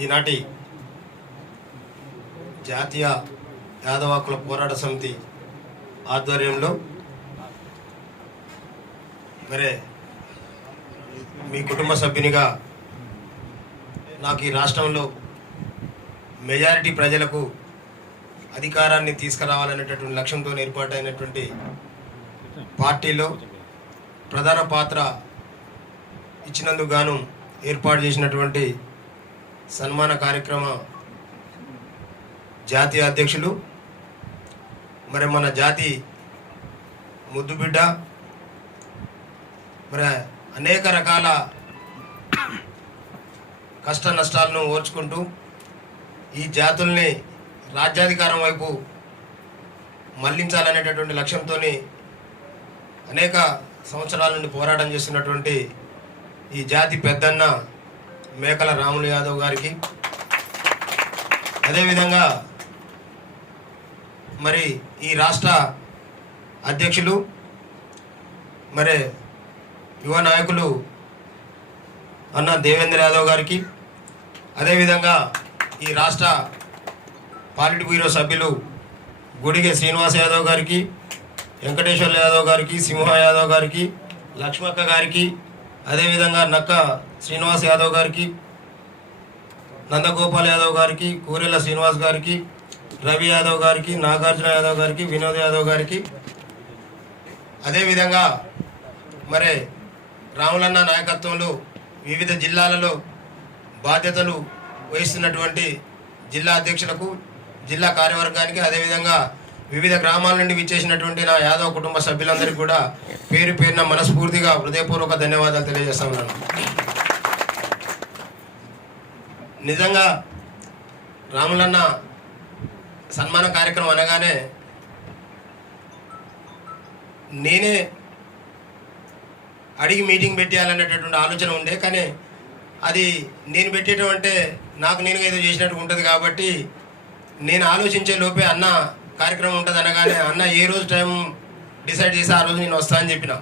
ఈనాటి జాతీయ యాదవ హక్కుల పోరాట సమితి ఆధ్వర్యంలో మరి మీ కుటుంబ సభ్యునిగా నాకు ఈ రాష్ట్రంలో మెజారిటీ ప్రజలకు అధికారాన్ని తీసుకురావాలనేటటువంటి లక్ష్యంతో ఏర్పాటైనటువంటి పార్టీలో ప్రధాన పాత్ర ఇచ్చినందుకు గాను ఏర్పాటు చేసినటువంటి సన్మాన కార్యక్రమ జాతీయ అధ్యక్షులు మరి మన జాతి ముద్దుబిడ్డ మరి అనేక రకాల కష్ట నష్టాలను ఓర్చుకుంటూ ఈ జాతుల్ని రాజ్యాధికారం వైపు మళ్లించాలనేటటువంటి లక్ష్యంతో అనేక సంవత్సరాల నుండి పోరాటం చేస్తున్నటువంటి ఈ జాతి పెద్దన్న మేకల రాములు యాదవ్ గారికి, అదేవిధంగా మరి ఈ రాష్ట్ర అధ్యక్షులు మరి యువ నాయకులు అన్న దేవేంద్ర యాదవ్ గారికి, అదేవిధంగా ఈ రాష్ట్ర పాలిట్ బ్యూరో సభ్యులు గుడిగె శ్రీనివాస్ యాదవ్ గారికి, వెంకటేశ్వర యాదవ్ గారికి, సింహ యాదవ్ గారికి, లక్ష్మక్క గారికి, అదేవిధంగా నక్క శ్రీనివాస్ యాదవ్ గారికి, నందగోపాల్ యాదవ్ గారికి, కూరెల శ్రీనివాస్ గారికి, రవి యాదవ్ గారికి, నాగార్జున యాదవ్ గారికి, వినోద్ యాదవ్ గారికి, అదేవిధంగా మరి రాములన్న నాయకత్వంలో వివిధ జిల్లాలలో బాధ్యతలు వహిస్తున్నటువంటి జిల్లా అధ్యక్షులకు, జిల్లా కార్యవర్గానికి, అదేవిధంగా వివిధ గ్రామాల నుండి విచ్చేసినటువంటి నా యాదవ్ కుటుంబ సభ్యులందరికీ కూడా పేరు పేరున మనస్ఫూర్తిగా హృదయపూర్వక ధన్యవాదాలు తెలియజేస్తా ఉన్నాను. నిజంగా రాములన్న సన్మాన కార్యక్రమం అనగానే నేనే అడిగి మీటింగ్ పెట్టేయాలనేటటువంటి ఆలోచన ఉండే, కానీ అది నేను పెట్టేయడం అంటే నాకు నేనుగా ఏదో చేసినట్టు ఉంటుంది కాబట్టి నేను ఆలోచించే లోపే అన్న కార్యక్రమం ఉంటుంది అనగానే అన్న ఏ రోజు టైం డిసైడ్ చేసి ఆ రోజు నేను వస్తా అని చెప్పిన.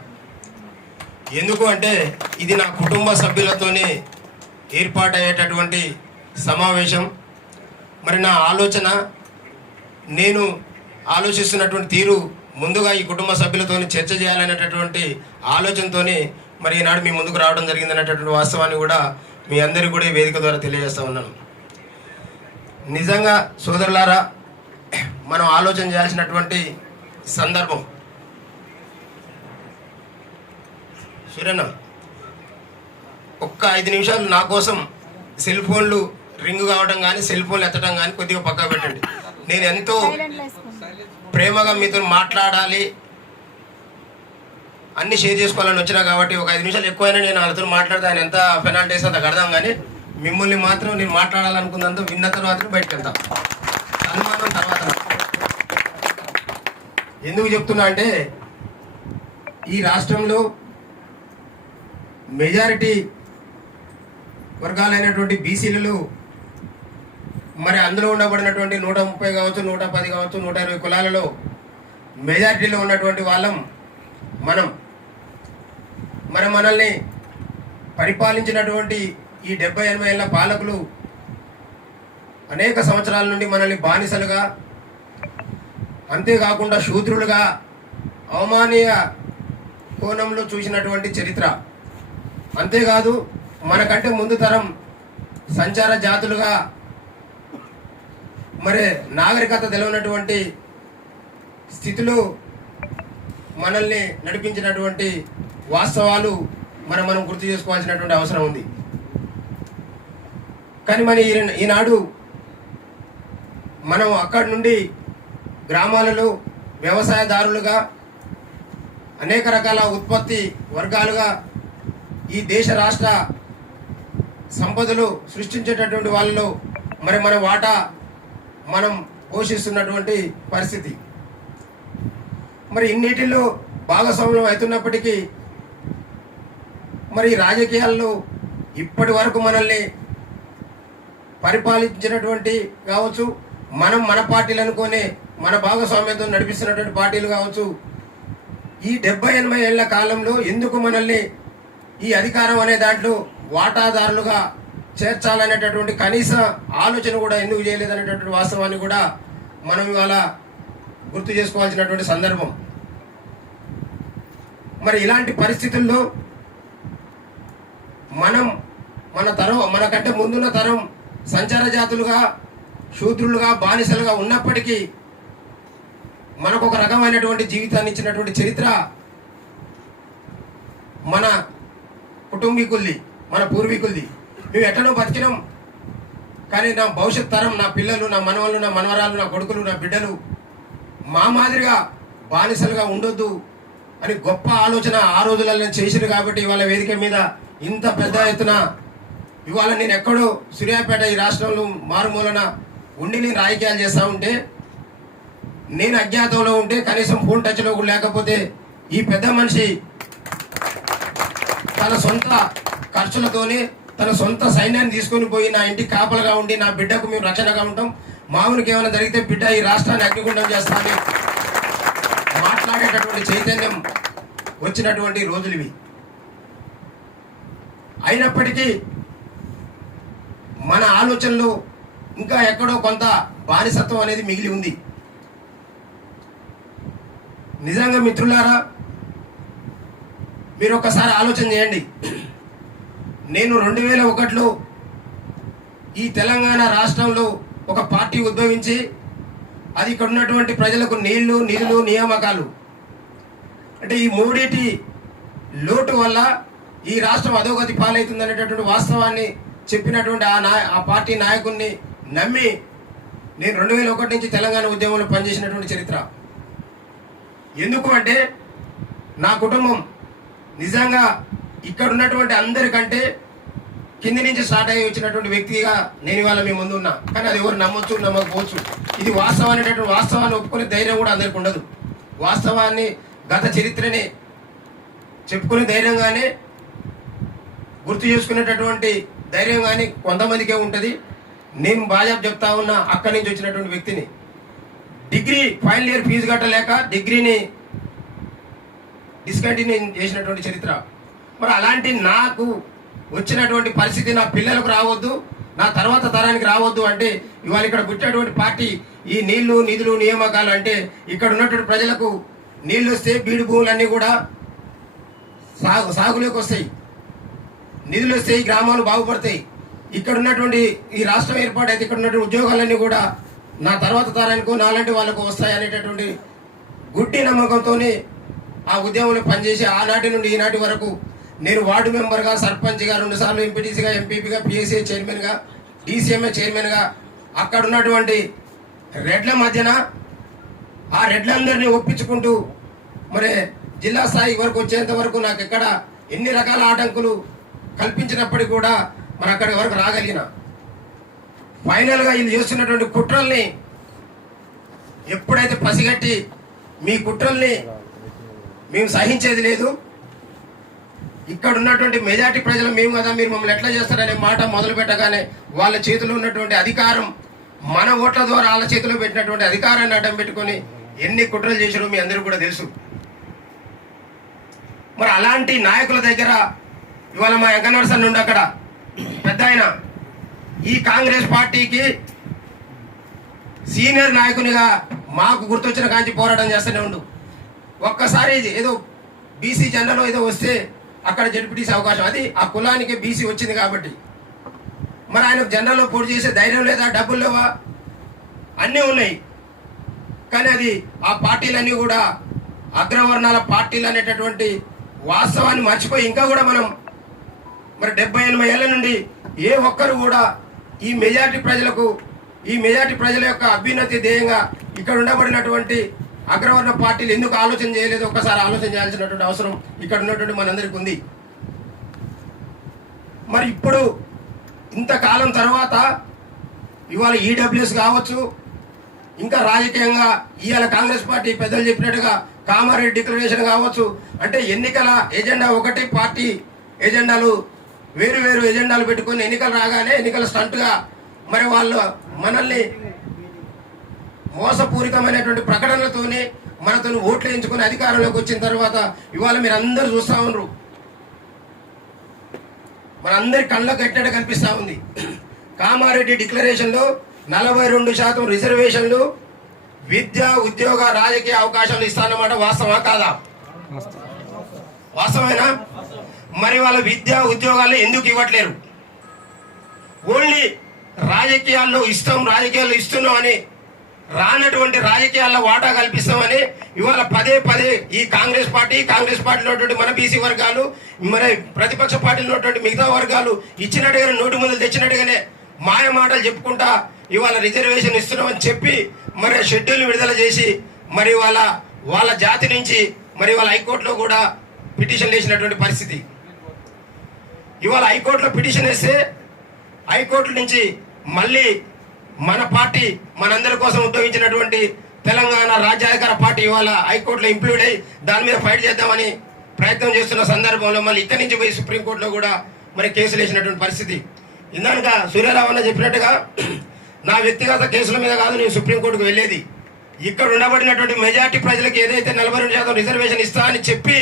ఎందుకు అంటే ఇది నా కుటుంబ సభ్యులతోనే ఏర్పాటయ్యేటటువంటి సమావేశం. మరి నా ఆలోచన, నేను ఆలోచిస్తున్నటువంటి తీరు ముందుగా ఈ కుటుంబ సభ్యులతో చర్చ చేయాలనేటటువంటి ఆలోచనతో మరి ఈనాడు మీ ముందుకు రావడం జరిగిందనేటటువంటి వాస్తవాన్ని కూడా మీ అందరికీ కూడా ఈ వేదిక ద్వారా తెలియజేస్తూ ఉన్నాను. నిజంగా సోదరులారా, మనం ఆలోచన చేయాల్సినటువంటి సందర్భం. సూర్యన్న ఒక్క 5 నిమిషాలు నా కోసం సెల్ ఫోన్లు రింగ్ కావడం కానీ సెల్ ఫోన్లు ఎత్తడం కానీ కొద్దిగా పక్కా పెట్టండి. నేను ఎంతో ప్రేమగా మీతో మాట్లాడాలి, అన్ని షేర్ చేసుకోవాలని వచ్చినా కాబట్టి ఒక 5 నిమిషాలు ఎక్కువైనా నేను వాళ్ళతో మాట్లాడితే ఆయన ఎంత పెనాల్టీ వేస్తే అంత కడదాం, కానీ మిమ్మల్ని మాత్రం నేను మాట్లాడాలనుకున్నంత విన్న తర్వాత బయటకు వెళ్తాం. సన్మానం తర్వాత ఎందుకు చెప్తున్నా అంటే ఈ రాష్ట్రంలో మెజారిటీ వర్గాలైనటువంటి బీసీలు మరి అందులో ఉండబడినటువంటి 130 కావచ్చు, 110 కావచ్చు, 120 కులాలలో మెజారిటీలో ఉన్నటువంటి వాళ్ళం మనల్ని పరిపాలించినటువంటి ఈ 70-80 ఏళ్ళ పాలకులు అనేక సంవత్సరాల నుండి మనల్ని బానిసలుగా, అంతేకాకుండా శూద్రులుగా అవమానీయ కోణంలో చూసినటువంటి చరిత్ర. అంతేకాదు మనకంటే ముందు తరం సంచార జాతులుగా మరి నాగరికత తెలియనటువంటి స్థితిలో మనల్ని నడిపించినటువంటి వాస్తవాలు మనం గుర్తు చేసుకోవాల్సినటువంటి అవసరం ఉంది. కానీ మరి ఈనాడు మనం అక్కడి నుండి గ్రామాలలో వ్యవసాయదారులుగా, అనేక రకాల ఉత్పత్తి వర్గాలుగా ఈ దేశ రాష్ట్ర సంపదలు సృష్టించేటటువంటి వాళ్ళలో మరి మన వాటా మనం పోషిస్తున్నటువంటి పరిస్థితి. మరి ఇన్నిటిలో భాగస్వామ్యం అవుతున్నప్పటికీ మరి రాజకీయాల్లో ఇప్పటి వరకు మనల్ని పరిపాలించినటువంటి కావచ్చు, మన పార్టీలు అనుకునే మన భాగస్వామ్యంతో నడిపిస్తున్నటువంటి పార్టీలు కావచ్చు, ఈ 70-80 ఏళ్ల కాలంలో ఎందుకు మనల్ని ఈ అధికారం అనే దాంట్లో వాటాదారులుగా చేర్చాలనేటటువంటి కనీస ఆలోచన కూడా ఎందుకు చేయలేదనేటటువంటి వాస్తవాన్ని కూడా మనం ఇవాళ గుర్తు చేసుకోవాల్సినటువంటి సందర్భం. మరి ఇలాంటి పరిస్థితుల్లో మనకంటే ముందున్న తరం సంచార జాతులుగా, శూద్రులుగా, బానిసలుగా ఉన్నప్పటికీ మనకు ఒక రకమైనటువంటి జీవితాన్ని ఇచ్చినటువంటి చరిత్ర మన కుటుంబీకుల్ది, మన పూర్వీకులది. మేము ఎట్లనో బతికినాం, కానీ నా భవిష్యత్ తరం, నా పిల్లలు, నా మనవళ్ళు, నా మనవరాలు, నా కొడుకులు, నా బిడ్డలు మా మాదిరిగా బానిసలుగా ఉండొద్దు అని గొప్ప ఆలోచన ఆ రోజులలో చేసిరు. కాబట్టి ఇవాళ వేదిక మీద ఇంత పెద్ద ఎత్తున ఇవాళ నేను ఎక్కడో సూర్యాపేట ఈ రాష్ట్రంలో మారుమూలన ఉండి నేను రాజకీయాలు చేస్తూ ఉంటే, నేను అజ్ఞాతంలో ఉంటే, కనీసం ఫోన్ టచ్లో కూడా లేకపోతే ఈ పెద్ద మనిషి తన సొంత ఖర్చులతోనే తన సొంత సైన్యాన్ని తీసుకొని పోయి నా ఇంటికి కాపలుగా ఉండి నా బిడ్డకు మేము రక్షణగా ఉంటాం, మామూలుకి ఏమైనా జరిగితే బిడ్డ ఈ రాష్ట్రాన్ని అగ్నిగుండం చేస్తామని మాట్లాడేటటువంటి చైతన్యం వచ్చినటువంటి రోజులు ఇవి. అయినప్పటికీ మన ఆలోచనలు ఇంకా ఎక్కడో కొంత బానిసత్వం అనేది మిగిలి ఉంది. నిజంగా మిత్రులారా, మీరు ఒక్కసారి ఆలోచన చేయండి. నేను 2001లో ఈ తెలంగాణ రాష్ట్రంలో ఒక పార్టీ ఉద్భవించి అది ఇక్కడ ఉన్నటువంటి ప్రజలకు నీళ్లు, నిధులు, నియామకాలు అంటే ఈ మూడిటి లోటు వల్ల ఈ రాష్ట్రం అధోగతి పాలవుతుంది అనేటటువంటి వాస్తవాన్ని చెప్పినటువంటి ఆ పార్టీ నాయకుడిని నమ్మి నేను 2001 నుంచి తెలంగాణ ఉద్యమంలో పనిచేసినటువంటి చరిత్ర. ఎందుకు అంటే నా కుటుంబం నిజంగా ఇక్కడ ఉన్నటువంటి అందరికంటే కింది నుంచి స్టార్ట్ అయ్యి వచ్చినటువంటి వ్యక్తిగా నేను ఇవాళ మీ ముందు ఉన్నా. కానీ అది ఎవరు నమ్మొచ్చు, నమ్మకపోవచ్చు. ఇది వాస్తవం అనేటటువంటి వాస్తవాన్ని ఒప్పుకునే ధైర్యం కూడా అందరికి ఉండదు. వాస్తవాన్ని, గత చరిత్రని చెప్పుకునే ధైర్యంగానే, గుర్తు చేసుకునేటటువంటి ధైర్యం కానీ కొంతమందికే ఉంటుంది. నేను బాగా చెప్తా ఉన్నా, అక్కడి నుంచి వచ్చినటువంటి వ్యక్తిని. డిగ్రీ ఫైనల్ ఇయర్ ఫీజు కట్టలేక డిగ్రీని డిస్కంటిన్యూ చేసినటువంటి చరిత్ర. మరి అలాంటి నాకు వచ్చినటువంటి పరిస్థితి నా పిల్లలకు రావద్దు, నా తర్వాత తరానికి రావద్దు అంటే ఇవాళ ఇక్కడ పుట్టినటువంటి పార్టీ ఈ నీళ్లు, నిధులు, నియామకాలు అంటే ఇక్కడ ఉన్నటువంటి ప్రజలకు నీళ్లు వస్తే బీడు భూములన్నీ కూడా సాగులోకి వస్తాయి, నిధులు వస్తాయి, గ్రామాలు బాగుపడతాయి. ఇక్కడ ఉన్నటువంటి ఈ రాష్ట్రం ఏర్పాటైతే ఇక్కడ ఉన్నటువంటి ఉద్యోగాలన్నీ కూడా నా తర్వాత తరానికో నాలాంటి వాళ్ళకు వస్తాయి అనేటటువంటి గుడ్డి నమ్మకంతోనే ఆ ఉద్యమంలో పనిచేసి ఆనాటి నుండి ఈనాటి వరకు నేను వార్డు మెంబర్గా, సర్పంచ్గా, 2 సార్లు ఎంపీటీసీగా, ఎంపీపీగా, పిఎస్ఏ చైర్మన్గా, డీసీఎంఏ చైర్మన్గా అక్కడ ఉన్నటువంటి రెడ్ల మధ్యన ఆ రెడ్లందరినీ ఒప్పించుకుంటూ మరి జిల్లా స్థాయి వరకు వచ్చేంత వరకు నాకు ఎక్కడ ఎన్ని రకాల ఆటంకులు కల్పించినప్పటికీ కూడా మరి అక్కడి వరకు రాగలిగిన. ఫైనల్గా వీళ్ళు చేస్తున్నటువంటి కుట్రల్ని ఎప్పుడైతే పసిగట్టి మీ కుట్రల్ని మేము సహించేది లేదు, ఇక్కడ ఉన్నటువంటి మెజార్టీ ప్రజలు మేము కదా, మీరు మమ్మల్ని ఎట్లా చేస్తారనే మాట మొదలు పెట్టగానే వాళ్ళ చేతిలో ఉన్నటువంటి అధికారం, మన ఓట్ల ద్వారా వాళ్ళ చేతిలో పెట్టినటువంటి అధికారాన్ని అడ్డం పెట్టుకొని ఎన్ని కుట్రలు చేసారో మీ అందరికీ కూడా తెలుసు. మరి అలాంటి నాయకుల దగ్గర ఇవాళ మా వెంకన్నరసన్ నుండి అక్కడ పెద్ద ఆయన ఈ కాంగ్రెస్ పార్టీకి సీనియర్ నాయకునిగా మాకు గుర్తొచ్చిన కాంచి పోరాటం చేస్తూనే ఉండు. ఒక్కసారి ఏదో బీసీ జెండాలో ఏదో వస్తే అక్కడ జడ్పీటీసీ అవకాశం, అది ఆ కులానికి బీసీ వచ్చింది కాబట్టి మరి ఆయనకు జెండాలో పోటీ చేసే ధైర్యం లేదా, డబ్బులు లేవా, అన్నీ ఉన్నాయి. కానీ అది ఆ పార్టీలన్నీ కూడా అగ్రవర్ణాల పార్టీలు అనేటటువంటి వాస్తవాన్ని మర్చిపోయి ఇంకా కూడా మనం మరి 70-80 ఏళ్ల నుండి ఏ ఒక్కరు కూడా ఈ మెజార్టీ ప్రజలకు, ఈ మెజార్టీ ప్రజల యొక్క అభ్యున్నతి ధ్యేయంగా ఇక్కడ ఉండబడినటువంటి అగ్రవర్ణ పార్టీలు ఎందుకు ఆలోచన చేయలేదు? ఒక్కసారి ఆలోచన చేయాల్సినటువంటి అవసరం ఇక్కడ ఉన్నటువంటి మనందరికీ ఉంది. మరి ఇప్పుడు ఇంతకాలం తర్వాత ఇవాళ ఈడబ్ల్యూఎస్ కావచ్చు, ఇంకా రాజకీయంగా ఇవాళ కాంగ్రెస్ పార్టీ పెద్దలు చెప్పినట్టుగా కామారెడ్డి డిక్లరేషన్ కావచ్చు, అంటే ఎన్నికల ఎజెండా ఒకటి, పార్టీ ఎజెండాలు వేరు వేరు ఎజెండాలు పెట్టుకొని ఎన్నికలు రాగానే ఎన్నికల స్టంట్గా మరి వాళ్ళు మనల్ని మోసపూరితమైనటువంటి ప్రకటనలతోనే మనతో ఓట్లు వేయించుకొని అధికారంలోకి వచ్చిన తర్వాత ఇవాళ మీరు అందరూ చూస్తూ ఉన్నారు. మనందరి కళ్ళకు కట్టినట్టు కనిపిస్తూ ఉంది. కామారెడ్డి డిక్లరేషన్లో 42% రిజర్వేషన్లు, విద్య, ఉద్యోగ, రాజకీయ అవకాశాలు ఇస్తానన్నమాట. వాస్తవా కాదా? వాస్తవేనా? మరి వాళ్ళ విద్య, ఉద్యోగాలు ఎందుకు ఇవ్వట్లేరు? ఓన్లీ రాజకీయాల్లో ఇస్తున్నాం అని, రానటువంటి రాజకీయాల్లో వాటా కల్పిస్తామని ఇవాళ పదే ఈ కాంగ్రెస్ పార్టీలో మన బీసీ వర్గాలు, మరి ప్రతిపక్ష పార్టీలో మిగతా వర్గాలు ఇచ్చినట్టుగానే, నోటి ముందు తెచ్చినట్టుగానే మాయ మాటలు చెప్పుకుంటా ఇవాళ రిజర్వేషన్ ఇస్తున్నామని చెప్పి మరి షెడ్యూల్ విడుదల చేసి మరి వాళ్ళ జాతి నుంచి మరి వాళ్ళ హైకోర్టులో కూడా పిటిషన్ వేసినటువంటి పరిస్థితి. ఇవాళ హైకోర్టులో పిటిషన్ వేస్తే హైకోర్టు నుంచి మళ్ళీ మన పార్టీ, మనందరి కోసం ఉద్యోగించినటువంటి తెలంగాణ రాజ్యాధికార పార్టీ ఇవాళ హైకోర్టులో ఇంప్లూడ్ అయ్యి దాని మీద ఫైట్ చేద్దామని ప్రయత్నం చేస్తున్న సందర్భంలో మళ్ళీ ఇక్కడి నుంచి పోయి సుప్రీంకోర్టులో కూడా మరి కేసులు వేసినటువంటి పరిస్థితి. ఇందాక సూర్యారావు అన్న చెప్పినట్టుగా నా వ్యక్తిగత కేసుల మీద కాదు నేను సుప్రీంకోర్టుకు వెళ్ళేది. ఇక్కడ ఉండబడినటువంటి మెజార్టీ ప్రజలకు ఏదైతే 42% రిజర్వేషన్ ఇస్తా అని చెప్పి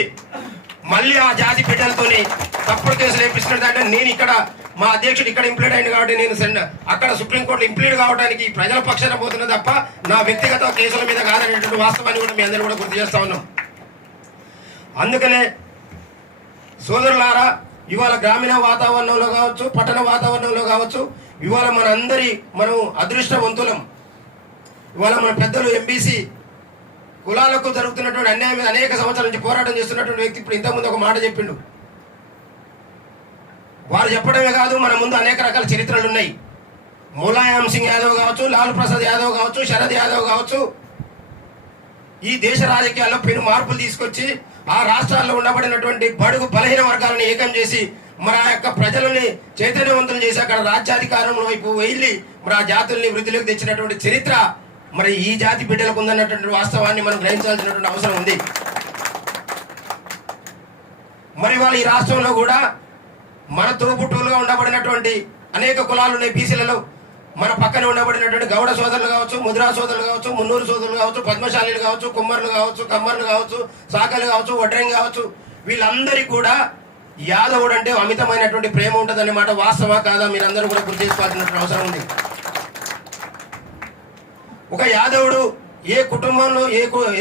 మళ్ళీ ఆ జాతి బిడ్డలతోని తప్పుడు కేసులు వేపిస్తున్నట్టు నేను ఇక్కడ మా అధ్యక్షుడు ఇక్కడ ఇంప్లీడ్ అయింది కాబట్టి నేను అక్కడ సుప్రీంకోర్టు ఇంప్లీడ్ కావడానికి ప్రజల పక్షాన పోతున్నా తప్ప నా వ్యక్తిగత కేసుల మీద కాదనేటువంటి వాస్తవాన్ని కూడా మీ అందరూ కూడా గుర్తు చేస్తా ఉన్నాం. అందుకనే సోదరులారా, ఇవాళ గ్రామీణ వాతావరణంలో కావచ్చు, పట్టణ వాతావరణంలో కావచ్చు, ఇవాళ మనం అదృష్టవంతులం. ఇవాళ మన పెద్దలు ఎంబీసీ కులాలకు జరుగుతున్నటువంటి అన్యాయం మీద అనేక సంవత్సరాల నుంచి పోరాటం చేస్తున్నటువంటి వ్యక్తి ఇప్పుడు ఇంతకుముందు ఒక మాట చెప్పిండు. వారు చెప్పడమే కాదు, మన ముందు అనేక రకాల చరిత్రలు ఉన్నాయి. ములాయం సింగ్ యాదవ్ కావచ్చు, లాల్ ప్రసాద్ యాదవ్ కావచ్చు, శరద్ యాదవ్ కావచ్చు, ఈ దేశ రాజకీయాల్లో పెను మార్పులు తీసుకొచ్చి ఆ రాష్ట్రాల్లో ఉండబడినటువంటి బడుగు బలహీన వర్గాలను ఏకం చేసి మరి ఆ యొక్క ప్రజలని చైతన్యవంతులు చేసి అక్కడ రాజ్యాధికారం వైపు వెళ్ళి మరి ఆ జాతుల్ని వృద్ధిలోకి తెచ్చినటువంటి చరిత్ర మరి ఈ జాతి బిడ్డలకు ఉందన్నటువంటి వాస్తవాన్ని మనం గ్రహించాల్సినటువంటి అవసరం ఉంది. మరి వాళ్ళు ఈ రాష్ట్రంలో కూడా మన తోబుట్టువులుగా ఉండబడినటువంటి అనేక కులాలు ఉన్నాయి. బీసీలలో మన పక్కన ఉండబడినటువంటి గౌడ సోదరులు కావచ్చు, ముద్రా సోదరులు కావచ్చు, మున్నూరు సోదరులు కావచ్చు, పద్మశాలీలు కావచ్చు, కుమ్మర్లు కావచ్చు, కమ్మర్లు కావచ్చు, సాకలు కావచ్చు, వడ్రంగి కావచ్చు, వీళ్ళందరికీ కూడా యాదవుడు అంటే అమితమైనటువంటి ప్రేమ ఉంటుంది మాట. వాస్తవా కాదా? మీరందరూ కూడా గుర్తు చేసుకోవాల్సినటువంటి అవసరం ఉంది. ఒక యాదవుడు ఏ కుటుంబంలో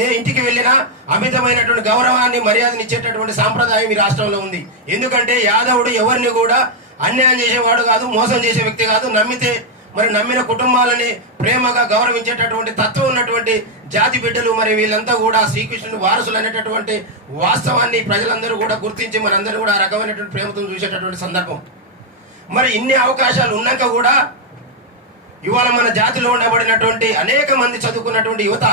ఏ ఇంటికి వెళ్ళినా అమితమైనటువంటి గౌరవాన్ని, మర్యాదను ఇచ్చేటటువంటి సాంప్రదాయం ఈ రాష్ట్రంలో ఉంది. ఎందుకంటే యాదవుడు ఎవరిని కూడా అన్యాయం చేసేవాడు కాదు, మోసం చేసే వ్యక్తి కాదు. నమ్మిన కుటుంబాలని ప్రేమగా గౌరవించేటటువంటి తత్వం ఉన్నటువంటి జాతి బిడ్డలు. మరి వీళ్ళంతా కూడా శ్రీకృష్ణుని వారసులు అనేటటువంటి వాస్తవాన్ని ప్రజలందరూ కూడా గుర్తించి మనందరూ కూడా ఆ రకమైనటువంటి ప్రేమతో చూసేటటువంటి సందర్భం. మరి ఇన్ని అవకాశాలు ఉన్నాక కూడా ఇవాళ మన జాతిలో ఉండబడినటువంటి అనేక మంది చదువుకున్నటువంటి యువత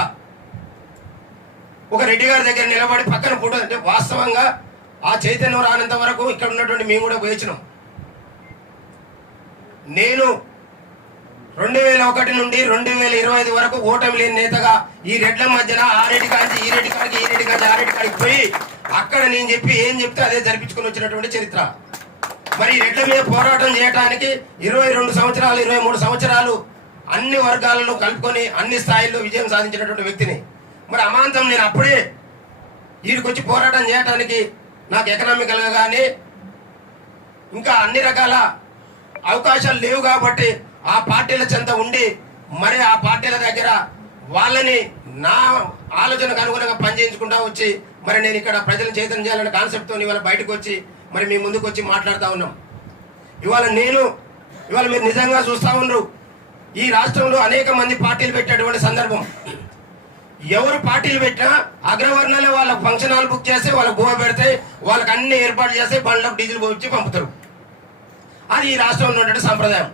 ఒక రెడ్డి గారి దగ్గర నిలబడి పక్కన ఫోటో అంటే వాస్తవంగా ఆ చైతన్యం రానంత వరకు ఇక్కడ ఉన్నటువంటి మేము కూడా పోయించినాం. నేను 2001 నుండి 2025 వరకు ఓటమి లేని నేతగా ఈ రెడ్ల మధ్యన ఆ రెడ్డి కాంచి ఈ రెడ్డి కాడికి, ఈ రెడ్డి కాంచి ఆ రెడ్డి కాడికి పోయి అక్కడ నేను ఏం చెప్తే అదే జరిపించుకుని వచ్చినటువంటి చరిత్ర. మరి ఈ రెడ్ల మీద పోరాటం చేయడానికి 22 సంవత్సరాలు 23 సంవత్సరాలు అన్ని వర్గాలను కలుపుకొని అన్ని స్థాయిల్లో విజయం సాధించినటువంటి వ్యక్తిని. మరి అమాంతం నేను అప్పుడే వీడికొచ్చి పోరాటం చేయడానికి నాకు ఎకనామికల్గా కానీ ఇంకా అన్ని రకాల అవకాశాలు లేవు కాబట్టి ఆ పార్టీల చెంత ఉండి మరి ఆ పార్టీల దగ్గర వాళ్ళని నా ఆలోచనకు అనుగుణంగా పనిచేయించుకుంటా వచ్చి మరి నేను ఇక్కడ ప్రజలను చైతన్యం చేయాలనే కాన్సెప్ట్తో ఇవాళ బయటకు వచ్చి మరి మీ ముందుకు వచ్చి మాట్లాడుతూ ఉన్నాం. ఇవాళ మీరు నిజంగా చూస్తూ ఉన్నారు, ఈ రాష్ట్రంలో అనేక మంది పార్టీలు పెట్టేటువంటి సందర్భం. ఎవరు పార్టీలు పెట్టినా అగ్రవర్ణాలే వాళ్ళకు ఫంక్షన్ హాల్ బుక్ చేస్తే వాళ్ళకు భూమి పెడితే వాళ్ళకి అన్ని ఏర్పాటు చేస్తే బండ్లకు డీజిల్ పోయించి పంపుతారు. అది ఈ రాష్ట్రంలో ఉన్నటువంటి సంప్రదాయం.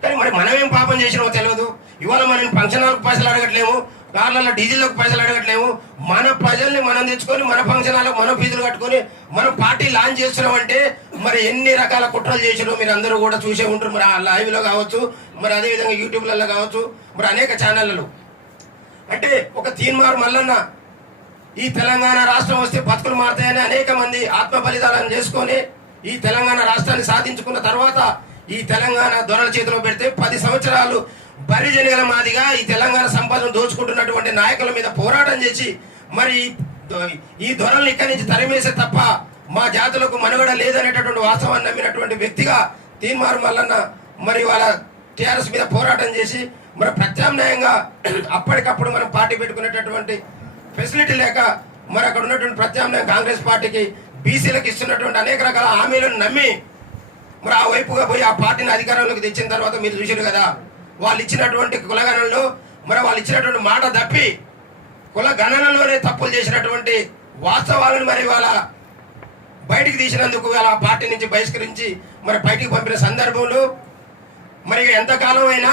కానీ మరి మనమేం పాపం చేసినామో తెలియదు. ఇవాళ మనం ఫంక్షన్ హాల్కి పైసలు అడగట్లేము, కార్లలో డీజిల్లకు పైసలు అడగట్లేము. మన ప్రజల్ని మనం తెచ్చుకొని మన ఫంక్షన్ హాల్లో మనం ఫీజులు కట్టుకొని మనం పార్టీ లాంచ్ చేస్తున్నామంటే మరి ఎన్ని రకాల కుట్రలు చేసినో మీరు అందరూ కూడా చూసే ఉంటారు. మరి ఆ లైవ్లో కావచ్చు, మరి అదేవిధంగా యూట్యూబ్లలో కావచ్చు, మరి అనేక ఛానళ్లలో. అంటే ఒక తీన్మార్ మల్లన్న ఈ తెలంగాణ రాష్ట్రం వస్తే బతుకులు మారుతాయని అనేక మంది ఆత్మ బలిదానం చేసుకొని ఈ తెలంగాణ రాష్ట్రాన్ని సాధించుకున్న తర్వాత ఈ తెలంగాణ దొరల చేతిలో పెడితే 10 సంవత్సరాలు బరిజనిగల మాదిగా ఈ తెలంగాణ సంపదను దోచుకుంటున్నటువంటి నాయకుల మీద పోరాటం చేసి మరి ఈ దొరల్ని ఇక్కడి నుంచి తరిమేసే తప్ప మా జాతులకు మనుగడ లేదనేటటువంటి వాస్తవాన్ని నమ్మినటువంటి వ్యక్తిగా తీన్మార్ మల్లన్న మరి వాళ్ళ టీఆర్ఎస్ మీద పోరాటం చేసి మరి ప్రత్యామ్నాయంగా అప్పటికప్పుడు మనం పార్టీ పెట్టుకునేటటువంటి ఫెసిలిటీ లేక మరి అక్కడ ఉన్నటువంటి ప్రత్యామ్నాయం కాంగ్రెస్ పార్టీకి బీసీలకు ఇస్తున్నటువంటి అనేక రకాల హామీలను నమ్మి మరి ఆ వైపుగా పోయి ఆ పార్టీని అధికారంలోకి తెచ్చిన తర్వాత మీరు చూసారు కదా, వాళ్ళు ఇచ్చినటువంటి కులగణనలో మరి వాళ్ళు ఇచ్చినటువంటి మాట తప్పి కుల గణనలోనే తప్పులు చేసినటువంటి వాస్తవాలను మరి వాళ్ళ బయటికి తీసినందుకు వాళ్ళ పార్టీ నుంచి బహిష్కరించి మరి బయటికి పంపిన సందర్భంలో మరి ఎంతకాలం అయినా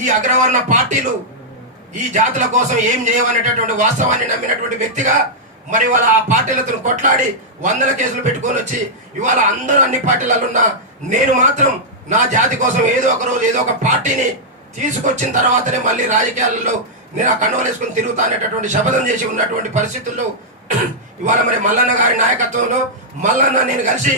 ఈ అగ్రవర్ణ పార్టీలు ఈ జాతుల కోసం ఏం చేయవనేటటువంటి వాస్తవాన్ని నమ్మినటువంటి వ్యక్తిగా మరి వాళ్ళ ఆ పార్టీలతో కొట్లాడి 100 కేసులు పెట్టుకొని వచ్చి ఇవాళ అందరూ అన్ని పార్టీలలో ఉన్న నేను మాత్రం నా జాతి కోసం ఏదో ఒక రోజు ఏదో ఒక పార్టీని తీసుకొచ్చిన తర్వాతనే మళ్ళీ రాజకీయాలలో నేను ఆ కండువలు వేసుకుని తిరుగుతా అనేటటువంటి శపథం చేసి ఉన్నటువంటి పరిస్థితుల్లో ఇవాళ మరి మల్లన్న గారి నాయకత్వంలో మల్లన్న నేను కలిసి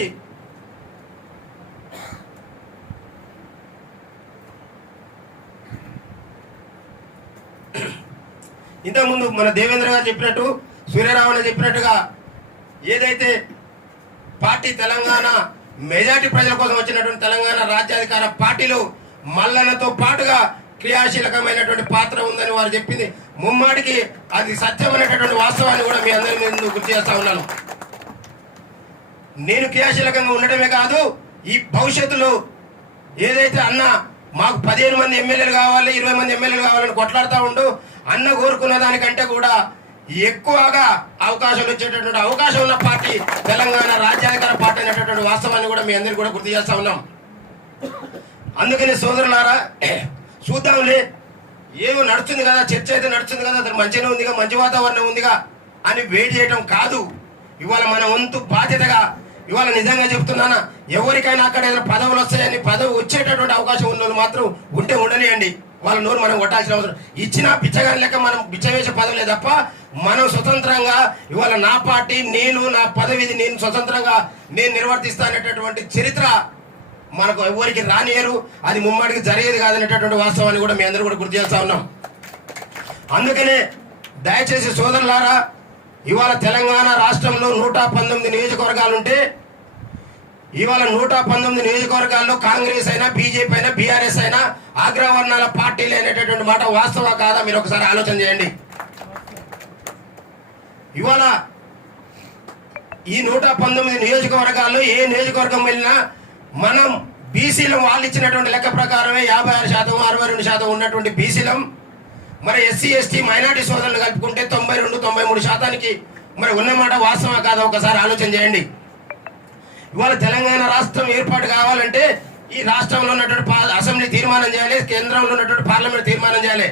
ఇంతకుముందు మన దేవేంద్ర గారు చెప్పినట్టు సూర్యరావణ చెప్పినట్టుగా ఏదైతే పార్టీ తెలంగాణ మెజార్టీ ప్రజల కోసం వచ్చినటువంటి తెలంగాణ రాజ్యాధికార పార్టీలో మల్లన్నతో పాటుగా క్రియాశీలకమైనటువంటి పాత్ర ఉందని వారు చెప్పింది ముమ్మాటికి అది సత్యమైనటువంటి వాస్తవాన్ని కూడా మీ అందరి మీద గుర్తు చేస్తా ఉన్నాను. నేను క్రియాశీలకంగా ఉండటమే కాదు, ఈ భవిష్యత్తులో ఏదైతే అన్న మాకు 15 మంది ఎమ్మెల్యేలు కావాలి 20 మంది ఎమ్మెల్యేలు కావాలని కొట్లాడుతూ ఉండు, అన్న కోరుకున్న దానికంటే కూడా ఎక్కువగా అవకాశాలు వచ్చేటటువంటి అవకాశం ఉన్న పార్టీ తెలంగాణ రాజ్యాధికార పార్టీ అనేటటువంటి వాస్తవాన్ని కూడా మీ అందరికీ కూడా గుర్తు చేస్తా ఉన్నాం. అందుకని సోదరులారా, చూద్దాంలే ఏమో నడుస్తుంది కదా, చర్చ అయితే నడుస్తుంది కదా, అతను మంచిగానే ఉందిగా, మంచి వాతావరణం ఉందిగా అని వెయిట్ చేయడం కాదు. ఇవాళ మన వంతు బాధ్యతగా ఇవాళ నిజంగా చెప్తున్నానా, ఎవరికైనా అక్కడ ఏదైనా పదవులు వస్తాయని పదవి వచ్చేటటువంటి అవకాశం ఉన్నది మాత్రం ఉంటే ఉండనియండి, వాళ్ళ నోరు మనం కొట్టాల్సిన అవసరం. ఇచ్చిన బిచ్చగాని లెక్క మనం బిచ్చవేసే పదవులే తప్ప మనం స్వతంత్రంగా ఇవాళ నా పార్టీ నేను నా పదవిది నేను స్వతంత్రంగా నేను నిర్వర్తిస్తా అనేటటువంటి చరిత్ర మనకు ఎవరికి రానియరు, అది ముమ్మడికి జరిగేది కాదనేటటువంటి వాస్తవాన్ని కూడా మీ అందరూ కూడా గుర్తు చేస్తా ఉన్నాం. అందుకనే దయచేసి సోదరులారా, ఇవాళ తెలంగాణ రాష్ట్రంలో 119 నియోజకవర్గాలుంటే ఇవాళ 119 నియోజకవర్గాల్లో కాంగ్రెస్ అయినా బీజేపీ అయినా బీఆర్ఎస్ అయినా అగ్రవర్ణాల పార్టీలు అనేటటువంటి మాట వాస్తవ కాదా మీరు ఒకసారి ఆలోచన చేయండి. ఇవాళ ఈ 119 నియోజకవర్గాల్లో ఏ నియోజకవర్గం వెళ్ళినా మనం బీసీలం వాళ్ళు ఇచ్చినటువంటి లెక్క ప్రకారమే 56% 62% ఉన్నటువంటి బీసీలం మరి ఎస్సీ ఎస్టీ మైనార్టీ సోదరులు కలుపుకుంటే 92-93% మరి ఉన్నమాట వాస్తవం కాదా ఒకసారి ఆలోచన చేయండి. ఇవాళ తెలంగాణ రాష్ట్రం ఏర్పాటు కావాలంటే ఈ రాష్ట్రంలో ఉన్నటువంటి అసెంబ్లీ తీర్మానం చేయాలి, కేంద్రంలో ఉన్నటువంటి పార్లమెంట్ తీర్మానం చేయాలి.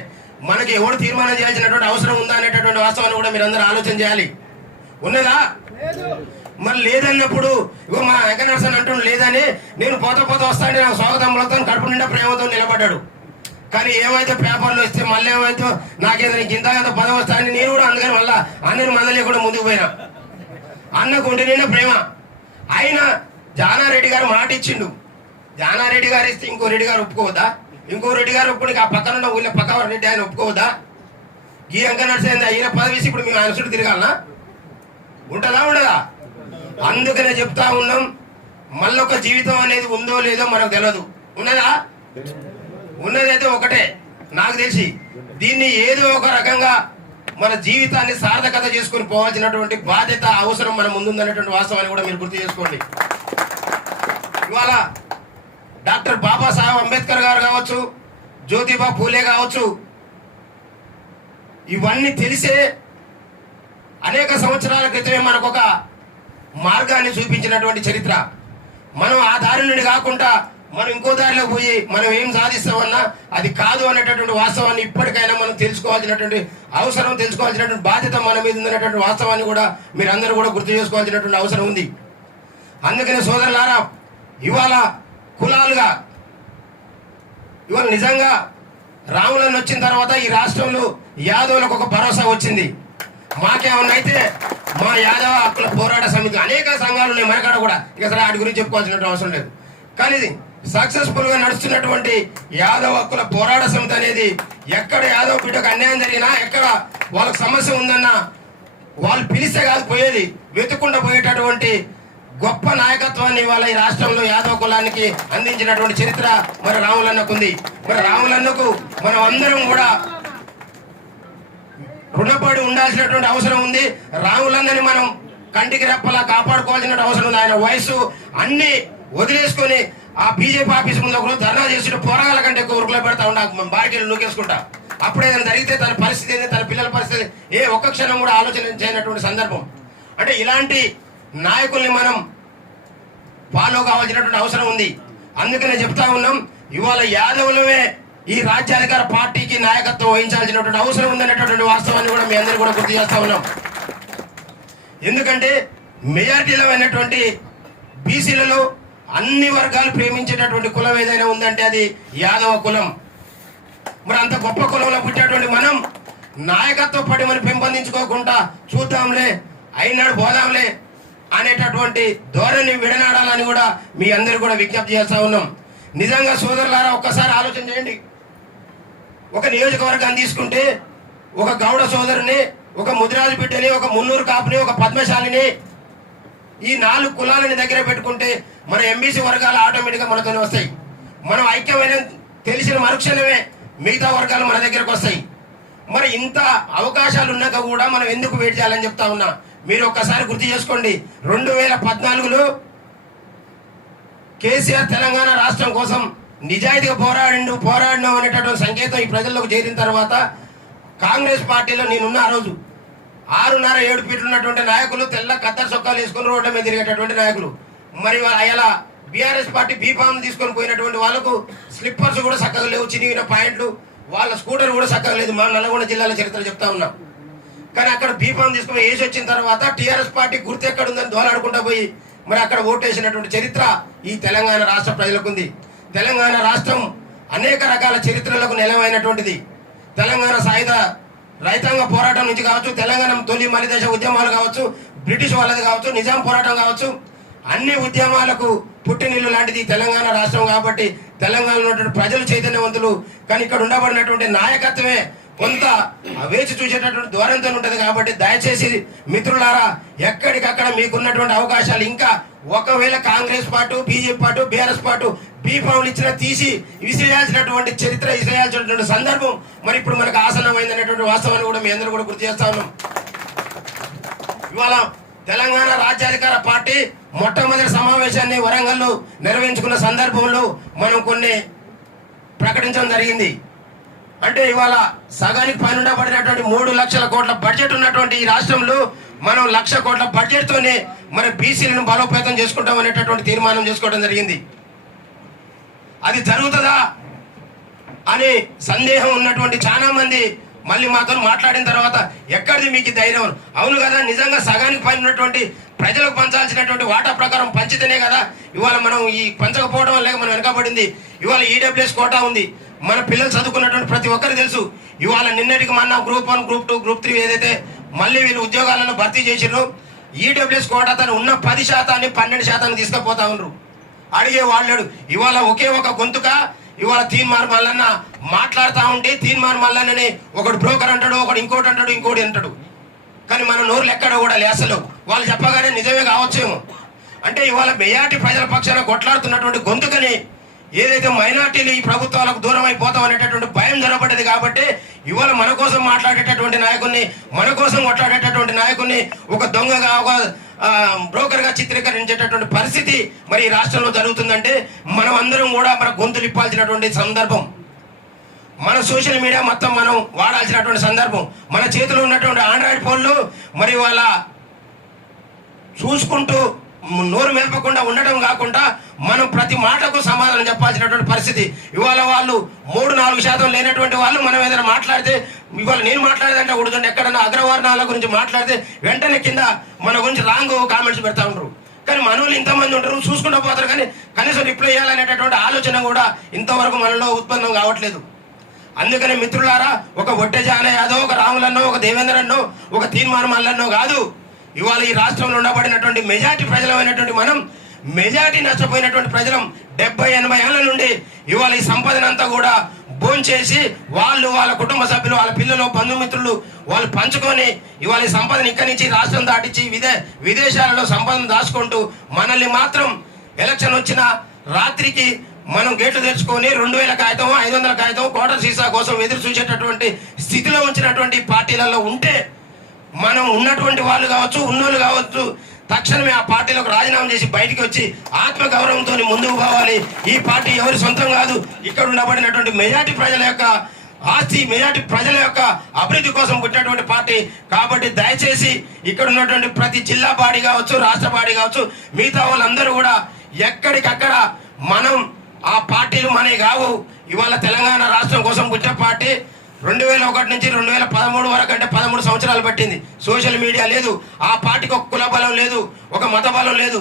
మనకి ఎవరు తీర్మానం చేయాల్సినటువంటి అవసరం ఉందా అనేటటువంటి వాస్తవాన్ని కూడా మీరు అందరూ ఆలోచన చేయాలి. ఉన్నదా? మరి లేదన్నప్పుడు ఇగో మా వెంకటనరసన్ అంటుండు లేదని, నేను పోతా వస్తాంటే నాకు స్వాగతం పలుకుతాను కడుపు నిండా ప్రేమతో నిలబడ్డాడు. కానీ ఏమైతే పేపర్లు వస్తే మళ్ళీ ఏమైతే నాకేదో నీకు ఇంత కదా పదవి వస్తాయని నేను కూడా అందుకని మళ్ళీ అన్నని మందలే కూడా ముందుకు పోయినా. అన్నకు ఉండి నిండా ప్రేమ. అయినా జానారెడ్డి గారు మాట ఇచ్చిండు, జానారెడ్డి గారు ఇస్తే ఇంకో రెడ్డి గారు ఒప్పుకోవద్దా? ఇంకో రెడ్డి గారు ఒప్పుకుని ఆ పక్కన ఉన్న ఊళ్ళో పక్క రెడ్డి ఆయన ఒప్పుకోవద్దా? ఈ వెంకటనరసన్ ఈయన పదవిసి ఇప్పుడు మేము ఆయన చుట్టూ తిరగాలనా? ఉంటుందా ఉండదా? అందుకనే చెప్తా ఉన్నాం, మళ్ళొక జీవితం అనేది ఉందో లేదో మనకు తెలియదు. ఉన్నదా? ఉన్నదైతే ఒకటే నాకు తెలిసి, దీన్ని ఏదో ఒక రకంగా మన జీవితాన్ని సార్థకత చేసుకుని పోవాల్సినటువంటి బాధ్యత అవసరం మన ముందుందనేటువంటి వాస్తవాన్ని కూడా మీరు గుర్తు చేసుకోండి. ఇవాళ డాక్టర్ బాబాసాహెబ్ అంబేద్కర్ గారు కావచ్చు, జ్యోతిబా పూలే కావచ్చు, ఇవన్నీ తెలిసే అనేక సంవత్సరాల క్రితమే మనకు ఒక మార్గాన్ని చూపించినటువంటి చరిత్ర. మనం ఆ దారి నుండి కాకుండా మనం ఇంకో దారిలో పోయి మనం ఏం సాధిస్తామన్నా అది కాదు అనేటటువంటి వాస్తవాన్ని ఇప్పటికైనా మనం తెలుసుకోవాల్సినటువంటి అవసరం, తెలుసుకోవాల్సినటువంటి బాధ్యత మన మీద ఉన్నటువంటి వాస్తవాన్ని కూడా మీరందరూ కూడా గుర్తు చేసుకోవాల్సినటువంటి అవసరం ఉంది. అందుకనే సోదరులారా, ఇవాళ కులాలుగా ఇవాళ నిజంగా రాములను వచ్చిన తర్వాత ఈ రాష్ట్రంలో యాదవులకు ఒక భరోసా వచ్చింది. మాకేమన్నా అయితే మా యాదవ హక్కుల పోరాట సమితి అనేక సంఘాలు ఉన్నాయి మనకాడ కూడా, ఇక సరే వాటి గురించి చెప్పుకోవాల్సిన అవసరం లేదు. కానీ ఇది సక్సెస్ఫుల్ గా నడుస్తున్నటువంటి యాదవ హక్కుల పోరాట సమితి అనేది ఎక్కడ యాదవ బిడ్డకు అన్యాయం జరిగినా, ఎక్కడ వాళ్ళకి సమస్య ఉందన్నా వాళ్ళు పిలిస్తే కాదు పోయేది, వెతుక్కుండా పోయేటటువంటి గొప్ప నాయకత్వాన్ని ఇవాళ ఈ రాష్ట్రంలో యాదవ కులానికి అందించినటువంటి చరిత్ర మరి రాములన్నకు ఉంది. మరి రాములన్నకు మనం అందరం కూడా రుణపడి ఉండాల్సినటువంటి అవసరం ఉంది. రాములన్నని మనం కంటికి రెప్పలా కాపాడుకోవాల్సిన అవసరం ఉంది. ఆయన వయసు అన్ని వదిలేసుకొని ఆ బీజేపీ ఆఫీస్ ముందు ఒకరు ధర్నా చేసిన పోరాగాల కంటే ఎక్కువ ఉరుకులో పెడతా ఉండా బారికేళ్ళు నూకేసుకుంటా. అప్పుడు ఏదైనా జరిగితే తన పరిస్థితి ఏంది, తన పిల్లల పరిస్థితి ఒక్క క్షణం కూడా ఆలోచన చేయనటువంటి సందర్భం. అంటే ఇలాంటి నాయకుల్ని మనం ఫాలో కావాల్సినటువంటి అవసరం ఉంది. అందుకనే చెప్తా ఉన్నాం, ఇవాళ యాదవులమే ఈ రాజ్యాధికార పార్టీకి నాయకత్వం వహించాల్సినటువంటి అవసరం ఉందనేటటువంటి వాస్తవాన్ని కూడా మీ అందరూ కూడా గుర్తు చేస్తా ఉన్నాం. ఎందుకంటే మెజారిటీలో అయినటువంటి బీసీలలో అన్ని వర్గాలు ప్రేమించేటటువంటి కులం ఏదైనా ఉందంటే అది యాదవ కులం. మరి అంత గొప్ప కులంలో పుట్టేటువంటి మనం నాయకత్వ పడిమని పెంపొందించుకోకుండా చూద్దాంలే అయినాడు పోదాంలే అనేటటువంటి ధోరణి విడనాడాలని కూడా మీ అందరూ కూడా విజ్ఞప్తి చేస్తా ఉన్నాం. నిజంగా సోదరులారా ఒక్కసారి ఆలోచన చేయండి. ఒక నియోజకవర్గాన్ని తీసుకుంటే ఒక గౌడ సోదరుని, ఒక ముదిరాజు బిడ్డని, ఒక మున్నూరు కాపుని, ఒక పద్మశాలిని, ఈ 4 కులాలని దగ్గర పెట్టుకుంటే మన ఎంబీసీ వర్గాలు ఆటోమేటిక్గా మనతోనే వస్తాయి. మనం ఐక్యమైన తెలిసిన మరుక్షణమే మిగతా వర్గాలు మన దగ్గరకు వస్తాయి. మరి ఇంత అవకాశాలు ఉన్నాక కూడా మనం ఎందుకు వెయిట్ చేయాలని చెప్తా ఉన్నా. మీరు ఒక్కసారి గుర్తు చేసుకోండి, 2014లో కేసీఆర్ తెలంగాణ రాష్ట్రం కోసం నిజాయితీగా పోరాడినాం అనేటటువంటి సంకేతం ఈ ప్రజల్లోకి చేరిన తర్వాత కాంగ్రెస్ పార్టీలో నేనున్న ఆ రోజు 6.5-7 ఫీట్లు ఉన్నటువంటి నాయకులు తెల్ల కత్తర్ సొక్కాలు వేసుకుని రోడ్ల మీద తిరిగేటటువంటి నాయకులు. మరి అలా బీఆర్ఎస్ పార్టీ బీఫామ్ తీసుకొని పోయినటువంటి వాళ్ళకు స్లిప్పర్స్ కూడా చక్కగా లేవు, చినిగిన పాయింట్లు, వాళ్ళ స్కూటర్ కూడా చక్కగా లేదు. మా నల్గొండ జిల్లాల చరిత్ర చెప్తా ఉన్నాం. కానీ అక్కడ బీఫామ్ తీసుకొని వేసి వచ్చిన తర్వాత టీఆర్ఎస్ పార్టీ గుర్తు ఎక్కడుందని దోలాడుకుంటా పోయి మరి అక్కడ ఓటేసినటువంటి చరిత్ర ఈ తెలంగాణ రాష్ట్ర ప్రజలకు ఉంది. తెలంగాణ రాష్ట్రం అనేక రకాల చరిత్రలకు నిలవైనటువంటిది. తెలంగాణ సాయుధ రైతాంగ పోరాటం నుంచి కావచ్చు, తెలంగాణ తొలి మలిదశ ఉద్యమాలు కావచ్చు, బ్రిటిష్ వాళ్ళది కావచ్చు, నిజాం పోరాటం కావచ్చు, అన్ని ఉద్యమాలకు పుట్టినిల్లు లాంటిది తెలంగాణ రాష్ట్రం. కాబట్టి తెలంగాణలో ఉన్నటువంటి ప్రజలు చైతన్యవంతులు. కానీ ఇక్కడ ఉండబడినటువంటి నాయకత్వమే కొంత వేచి చూసేటటువంటి ధోరణితో ఉంటుంది. కాబట్టి దయచేసి మిత్రులారా, ఎక్కడికక్కడ మీకున్నటువంటి అవకాశాలు ఇంకా ఒకవేళ Congress party, BJP party, BRS party బీఫామ్లు ఇచ్చిన తీసి విసిరేయాల్సినటువంటి చరిత్ర, విసిరేయాల్సినటువంటి సందర్భం మరి ఇప్పుడు మనకు ఆసన్నమైంది అనేటువంటి వాస్తవాన్ని కూడా మీ అందరూ కూడా గుర్తు చేస్తా ఉన్నాం. ఇవాళ తెలంగాణ రాజ్యాధికార పార్టీ మొట్టమొదటి సమావేశాన్ని వరంగల్లో నిర్వహించుకున్న సందర్భంలో మనం కొన్ని ప్రకటించడం జరిగింది. అంటే ఇవాళ సగానికి పైన పడినటువంటి 3 లక్షల కోట్ల బడ్జెట్ ఉన్నటువంటి ఈ రాష్ట్రంలో మనం 1 లక్ష కోట్ల బడ్జెట్తోనే మన బీసీలను బలోపేతం చేసుకుంటాం అనేటటువంటి తీర్మానం చేసుకోవడం జరిగింది. అది జరుగుతుందా అనే సందేహం ఉన్నటువంటి చాలా మంది మళ్ళీ మాతో మాట్లాడిన తర్వాత ఎక్కడిది మీకు ధైర్యం? అవును కదా, నిజంగా సగానికి పైన ఉన్నటువంటి ప్రజలకు పంచాల్సినటువంటి వాటా ప్రకారం పంచితేనే కదా ఇవాళ మనం ఈ పంచకపోవడం వల్ల మనం వెనకబడింది. ఇవాళ ఈడబ్ల్యూఎస్ కోటా ఉంది. మన పిల్లలు చదువుకున్నటువంటి ప్రతి ఒక్కరికి తెలుసు. ఇవాళ నిన్నటికి మన గ్రూప్ 1, గ్రూప్ 2, గ్రూప్ 3 ఏదైతే మళ్ళీ వీళ్ళు ఉద్యోగాలను భర్తీ చేసిరో ఈడబ్ల్యూఎస్ కోటా తను ఉన్న 10% 12% తీసుకుపోతా ఉన్నారు. అడిగే వాళ్ళడు ఇవాళ ఒకే ఒక గొంతుక ఇవాళ తీన్మార్ మల్లన్న మాట్లాడుతూ ఉంటే తీన్మార్ మల్లన్నని ఒకడు బ్రోకర్ అంటాడు, ఒకడు ఇంకోటి అంటాడు, ఇంకోటి అంటాడు. కానీ మన నోరులు ఎక్కడ కూడా లేసలు వాళ్ళు చెప్పగానే నిజమే కావచ్చేమో. అంటే ఇవాళ మెజార్టీ ప్రజల పక్షాన కొట్లాడుతున్నటువంటి గొంతుకని ఏదైతే మైనార్టీలు ఈ ప్రభుత్వాలకు దూరం అయిపోతాం అనేటటువంటి భయం జరగబడ్డది. కాబట్టి ఇవాళ మన కోసం మాట్లాడేటటువంటి నాయకుడిని, మన కోసం కొట్లాడేటటువంటి నాయకుడిని ఒక దొంగగా, ఒక బ్రోకర్గా చిత్రీకరించేటటువంటి పరిస్థితి మరి ఈ రాష్ట్రంలో జరుగుతుందంటే మనం అందరం కూడా మన గొంతులు ఇప్పాల్సినటువంటి సందర్భం. మన సోషల్ మీడియా మొత్తం మనం వాడాల్సినటువంటి సందర్భం. మన చేతిలో ఉన్నటువంటి ఆండ్రాయిడ్ ఫోన్లు మరి వాళ్ళ చూసుకుంటూ నోరు మెలపకుండా ఉండటం కాకుండా మనం ప్రతి మాటకు సమాధానం చెప్పాల్సినటువంటి పరిస్థితి. ఇవాళ వాళ్ళు 3-4% లేనటువంటి వాళ్ళు మనం ఏదైనా మాట్లాడితే, ఇవాళ నేను మాట్లాడేదంటే ఉడుదండి ఎక్కడన్నా అగ్రవర్ణాల గురించి మాట్లాడితే వెంటనే కింద మన గురించి రాంగ్ కామెంట్స్ పెడతా ఉంటారు. కానీ మన వాళ్ళు ఇంతమంది ఉంటారు, చూసుకుంటూ పోతారు, కానీ కనీసం రిప్లై చేయాలనేటటువంటి ఆలోచన కూడా ఇంతవరకు మనలో ఉత్పన్నం కావట్లేదు. అందుకని మిత్రులారా, ఒక ఒట్టె జాన యాదవ్, ఒక రాములన్నో, ఒక దేవేంద్రన్నో, ఒక తీన్మార్ మల్లన్నో కాదు, ఇవాళ ఈ రాష్ట్రంలో ఉండబడినటువంటి మెజార్టీ ప్రజలమైనటువంటి మనం, మెజార్టీ నష్టపోయినటువంటి ప్రజలం 70-80 ఏళ్ల నుండి ఇవాళ ఈ సంపదనంతా కూడా భోంచేసి వాళ్ళ కుటుంబ సభ్యులు, వాళ్ళ పిల్లలు, బంధుమిత్రులు వాళ్ళు పంచుకొని ఇవాళ సంపదను ఇక్కడి నుంచి రాష్ట్రం దాటించి విదేశాలలో సంపదను దాచుకుంటూ మనల్ని మాత్రం ఎలక్షన్ వచ్చిన రాత్రికి మనం గేట్లు తెచ్చుకొని 2000 కాగితం, 500 కాగితం, క్వార్టర్ సీసా కోసం ఎదురు చూసేటటువంటి స్థితిలో ఉంచినటువంటి పార్టీలలో ఉంటే మనం ఉన్నటువంటి వాళ్ళు కావచ్చు, ఉన్నోళ్ళు కావచ్చు, తక్షణమే ఆ పార్టీలకు రాజీనామా చేసి బయటికి వచ్చి ఆత్మగౌరవంతో ముందుకు పోవాలి. ఈ పార్టీ ఎవరి సొంతం కాదు, ఇక్కడ ఉండబడినటువంటి మెజార్టీ ప్రజల యొక్క ఆస్తి, మెజార్టీ ప్రజల యొక్క అభివృద్ధి కోసం పుట్టినటువంటి పార్టీ. కాబట్టి దయచేసి ఇక్కడ ఉన్నటువంటి ప్రతి జిల్లా బాడీ కావచ్చు, రాష్ట్ర బాడీ కావచ్చు, మిగతా వాళ్ళందరూ కూడా ఎక్కడికక్కడ మనం ఆ పార్టీలు మనవి కావు. ఇవాళ తెలంగాణ రాష్ట్రం కోసం పుట్టిన పార్టీ 2001 నుంచి 2013 వరకు, అంటే 13 సంవత్సరాలు పట్టింది. సోషల్ మీడియా లేదు, ఆ పార్టీకి ఒక కుల బలం లేదు, ఒక మత బలం లేదు.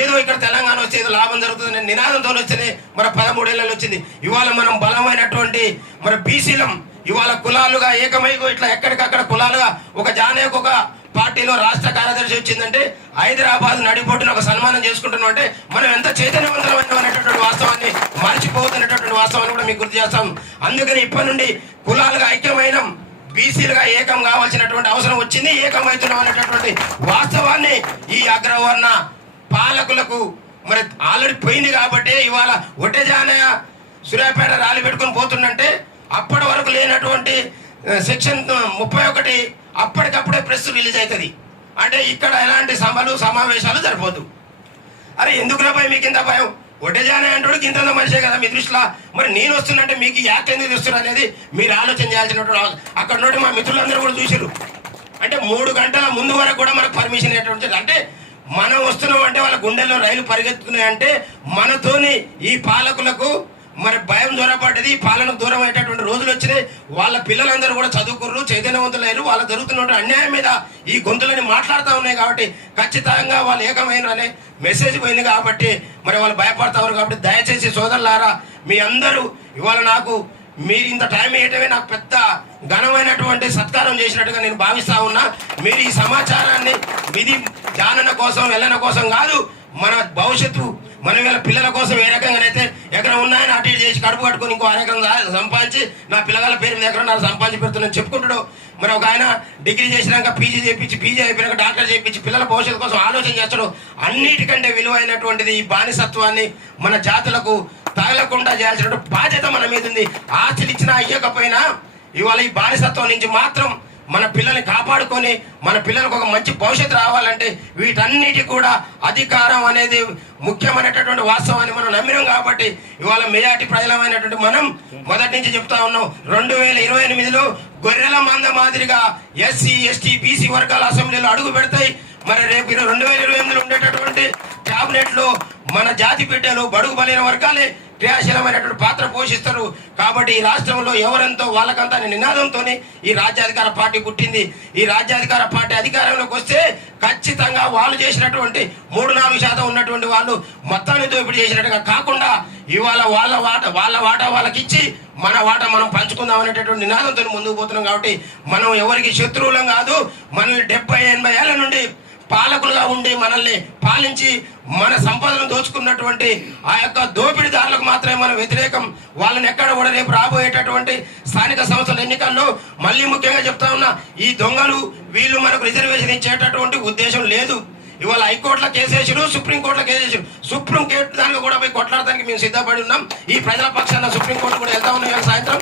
ఏదో ఇక్కడ తెలంగాణ వచ్చేది లాభం జరుగుతుంది నినాదంతో వచ్చేది మన 13 ఏళ్ళలో వచ్చింది. ఇవాళ మనం బలమైనటువంటి మన బీసీలం ఇవాళ కులాలుగా ఏకమై ఇట్లా ఎక్కడికక్కడ కులాలుగా ఒక జానేకు ఒక పార్టీలో రాష్ట్ర కార్యదర్శి వచ్చిందంటే హైదరాబాద్ నడిబొడ్డున ఒక సన్మానం చేసుకుంటున్నాం అంటే మనం ఎంత చైతన్యవంతమైన అనేటటువంటి వాస్తవాన్ని మర్చిపోతున్నటువంటి వాస్తవాన్ని కూడా మీకు గుర్తు చేస్తాం. అందుకని ఇప్పటి నుండి కులాలుగా ఐక్యమైన బీసీలుగా ఏకం కావాల్సినటువంటి అవసరం వచ్చింది, ఏకమవుతున్నాం అనేటటువంటి వాస్తవాన్ని ఈ అగ్రవర్ణ పాలకులకు మరి ఆల్రెడీ పోయింది. కాబట్టి ఇవాళ ఒట్టెజానయ్య సూర్యాపేట ర్యాలీ పెట్టుకుని పోతుందంటే అప్పటి వరకు లేనటువంటి సెక్షన్ 31 అప్పటికప్పుడే ప్రెస్ రిలీజ్ అవుతుంది. అంటే ఇక్కడ ఎలాంటి సభలు సమావేశాలు సరిపోదు. అరే ఎందుకురా భయం, మీకు ఇంత భయం? ఒట్టెజానే అంటాడు ఇంత మనిషే కదా మీ దృష్టిలో. మరి నేను వస్తున్నంటే మీకు యాక్ట్ ఎందుకు తెస్తున్నా అనేది మీరు ఆలోచన చేయాల్సినటువంటి. అక్కడ నుండి మా మిత్రులందరూ కూడా చూసారు. అంటే 3 గంటల ముందు వరకు కూడా మనకు పర్మిషన్ ఎటువంటి, అంటే మనం వస్తున్నాం అంటే వాళ్ళ గుండెల్లో రైలు పరిగెత్తుకున్నాయంటే మనతోని ఈ పాలకులకు మరి భయం దూరపడ్డది, పాలనకు దూరం అయ్యేటటువంటి రోజులు వచ్చినాయి. వాళ్ళ పిల్లలందరూ కూడా చదువుకుర్రు, చైతన్యవంతులయ్యారు. వాళ్ళ జరుగుతున్న అన్యాయం మీద ఈ గొంతులని మాట్లాడుతూ ఉన్నాయి. కాబట్టి ఖచ్చితంగా వాళ్ళు ఏకమైన అనే మెసేజ్ పోయింది. కాబట్టి మరి వాళ్ళు భయపడతారు. కాబట్టి దయచేసి సోదరులారా, మీ అందరూ ఇవాళ నాకు మీరు ఇంత టైం ఇవ్వటమే నాకు పెద్ద ఘనమైనటువంటి సత్కారం చేసినట్టుగా నేను భావిస్తా ఉన్నా. మీరు ఈ సమాచారాన్ని మీది జానన కోసం, వెళ్ళన కోసం కాదు, మన భవిష్యత్తు మన వీళ్ళ పిల్లల కోసం ఏ రకంగానైతే ఎకరం ఉన్నాయని అటు ఇటు చేసి కడుపు కట్టుకుని ఇంకో ఎకరం సంపాదించి నా పిల్లగాల పేరు మీద ఎకరం నాకు సంపాదించి పెడుతున్నాను చెప్పుకుంటాడు. మరి ఒక ఆయన డిగ్రీ చేసినాక పీజీ చేయించి, పీజీ అయిపోయినాక డాక్టర్ చేయించి పిల్లల భవిష్యత్తు కోసం ఆలోచన చేస్తాడు. అన్నిటికంటే విలువైనటువంటిది ఈ బానిసత్వాన్ని మన జాతులకు తగలకుండా చేయాల్సిన బాధ్యత మన మీద ఉంది. ఆస్తులు ఇచ్చినా ఇవ్వకపోయినా ఇవాళ ఈ బానిసత్వం నుంచి మాత్రం మన పిల్లల్ని కాపాడుకొని మన పిల్లలకు ఒక మంచి భవిష్యత్తు రావాలంటే వీటన్నిటి కూడా అధికారం అనేది ముఖ్యమైనటువంటి వాస్తవాన్ని మనం నమ్మినాం. కాబట్టి ఇవాళ మెజార్టీ ప్రజలమైనటువంటి మనం మొదటి నుంచి చెప్తా ఉన్నాం. 2028లో గొర్రెల మంద మాదిరిగా ఎస్సీ, ఎస్టీ, బీసీ వర్గాల అసెంబ్లీలో అడుగు పెడతాయి. మరి రేపు 2028లో ఉండేటటువంటి క్యాబినెట్ లో మన జాతి బిడ్డలు, బడుగు బలైన వర్గాలే క్రియాశీలమైనటువంటి పాత్ర పోషిస్తారు. కాబట్టి ఈ రాష్ట్రంలో ఎవరెంతో వాళ్ళకంతా నినాదంతో ఈ రాజ్యాధికార పార్టీ పుట్టింది. ఈ రాజ్యాధికార పార్టీ అధికారంలోకి వస్తే ఖచ్చితంగా వాళ్ళు చేసినటువంటి 3-4% ఉన్నటువంటి వాళ్ళు మొత్తాన్ని దోపిడీ చేసినట్టుగా కాకుండా ఇవాళ వాళ్ళ వాటా వాళ్ళకి ఇచ్చి మన వాటా మనం పంచుకుందాం అనేటటువంటి నినాదంతో ముందుకు పోతున్నాం. కాబట్టి మనం ఎవరికి శత్రువులం కాదు. మనల్ని 70-80 ఏళ్ల నుండి పాలకులుగా ఉండి మనల్ని పాలించి మన సంపదను దోచుకున్నటువంటి ఆ యొక్క దోపిడీదారులకు మాత్రమే మనం వ్యతిరేకం. వాళ్ళని ఎక్కడ కూడా రేపు రాబోయేటటువంటి స్థానిక సంస్థల ఎన్నికల్లో మళ్ళీ ముఖ్యంగా చెప్తా ఉన్నా, ఈ దొంగలు వీళ్ళు మనకు రిజర్వేషన్ ఇచ్చేటటువంటి ఉద్దేశం లేదు. ఇవాళ హైకోర్టులో కేసేసారు, సుప్రీంకోర్టులో కేసేసారు. సుప్రీంకోర్టు దానికి కూడా పోయి కొట్లాడడానికి మేము సిద్ధపడి ఉన్నాం. ఈ ప్రజల పక్షాన సుప్రీంకోర్టు కూడా వెళ్తా ఉన్నాం సాయంత్రం.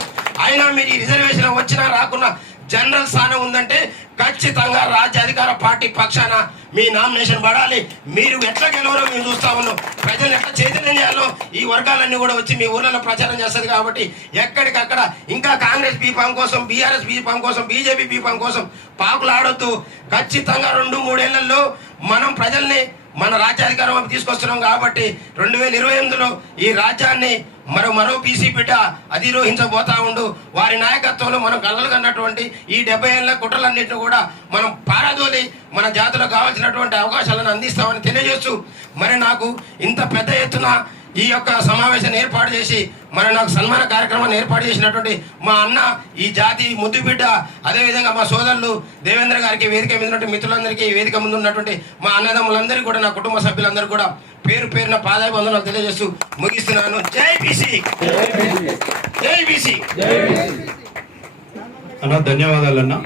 అయినా మీరు ఈ రిజర్వేషన్ వచ్చినా రాకున్నా జనరల్ స్థానం ఉందంటే ఖచ్చితంగా రాజ్యాధికార పార్టీ పక్షాన మీ నామినేషన్ పడాలి. మీరు ఎట్లా గెలవరో మేము చూస్తా ఉన్నాం. ప్రజలు ఎట్లా చైతన్యం చేయాలో ఈ వర్గాలన్నీ కూడా వచ్చి మీ ఊర్లలో ప్రచారం చేస్తుంది. కాబట్టి ఎక్కడికక్కడ ఇంకా కాంగ్రెస్ బీఫామ్ కోసం, బీఆర్ఎస్ బీఫామ్ కోసం, బీజేపీ బీఫామ్ కోసం పాకులు ఆడొద్దు. ఖచ్చితంగా 2-3 ఏళ్లలో మనం ప్రజల్ని మన రాజ్యాధికారం తీసుకొస్తున్నాం. కాబట్టి 2028లో ఈ రాజ్యాన్ని మరో బీసీ బిడ్డ అధిరోహించబోతా ఉండు. వారి నాయకత్వంలో మనం కలలు కన్నటువంటి ఈ 70 ఏళ్ల కుట్రలన్నింటినీ కూడా మనం పారదోలి మన జాతులకు కావాల్సినటువంటి అవకాశాలను అందిస్తామని తెలియజేస్తూ, మరి నాకు ఇంత పెద్ద ఎత్తున ఈ యొక్క సమావేశాన్ని ఏర్పాటు చేసి మరి నాకు సన్మాన కార్యక్రమాన్ని ఏర్పాటు చేసినటువంటి మా అన్న, ఈ జాతి ముద్దు బిడ్డ, అదేవిధంగా మా సోదరులు దేవేంద్ర గారికి, వేదిక మీద ఉన్నటువంటి మిత్రులందరికీ, వేదిక ముందు ఉన్నటువంటి మా అన్నదమ్ములందరికీ కూడా, నా కుటుంబ సభ్యులందరూ కూడా పేరు పేరున పాదాభివందనాలు తెలియజేస్తూ ముగిస్తున్నాను. జై బీసీ, జై బీసీ. అన్న ధన్యవాదాలు అన్న.